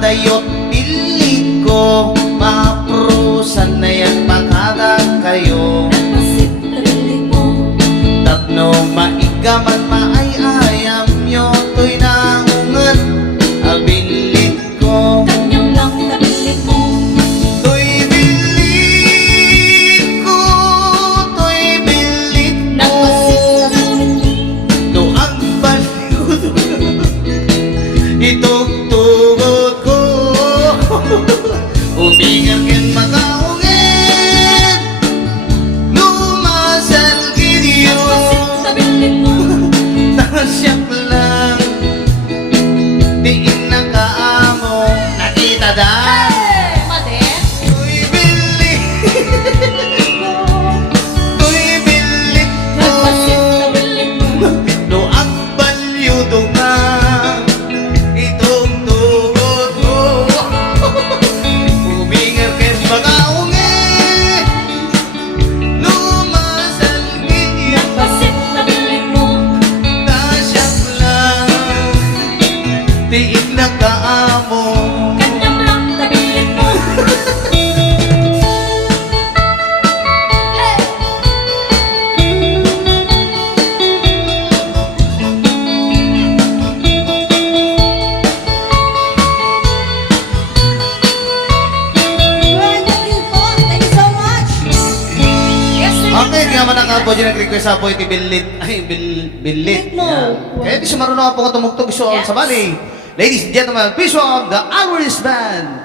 Dayot pilit ko, maprusan na yan pagkadag kayo. Tatno maigaman maayayam nyo, to'y naungan, abilit ko. Kanyang lang kabilit mo. To'y bilit ko, to'y bilit mo. Doang baliw, itong tugot ko. Ubingan ken makaungit, lumasal gidyo. Nasyak lang, diin na kaamo. Nakita dahil to'y bilit, to'y bilit mo. Doang baliw nga, itong tugot ko. Ubingan ken makaungit, lumasal gidyo. Nasyak lang, diin na kaamo. Okay, kaya man nakapo dyan nag-request sa po iti bilit. Ay, bilit. mo. Yan. Kaya di siya marunong ako tumugtog sa bali. Ladies and gentlemen, please welcome the Irish Band.